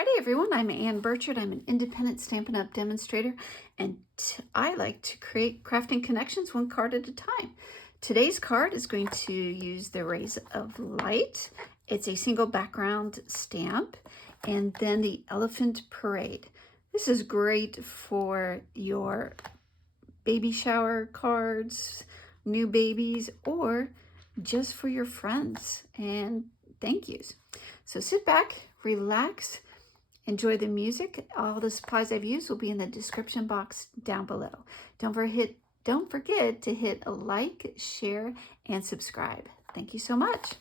Friday, everyone. I'm Ann Birchard. I'm an independent Stampin' Up! Demonstrator, and I like to create crafting connections one card at a time. Today's card is going to use the Rays of Light. It's a single background stamp, and then the Elephant Parade. This is great for your baby shower cards, new babies, or just for your friends and thank yous. So sit back, relax, enjoy the music. All the supplies I've used will be in the description box down below. Don't forget to hit a like, share, and subscribe. Thank you so much.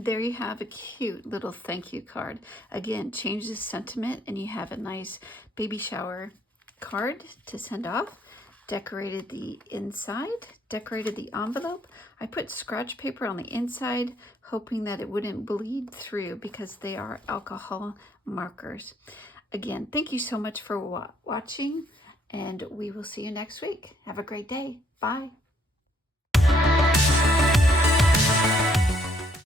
And there you have a cute little thank you card. Again, change the sentiment and you have a nice baby shower card to send off. Decorated the inside, decorated the envelope. I put scratch paper on the inside, hoping that it wouldn't bleed through because they are alcohol markers. Again, thank you so much for watching, and we will see you next week. Have a great day. Bye.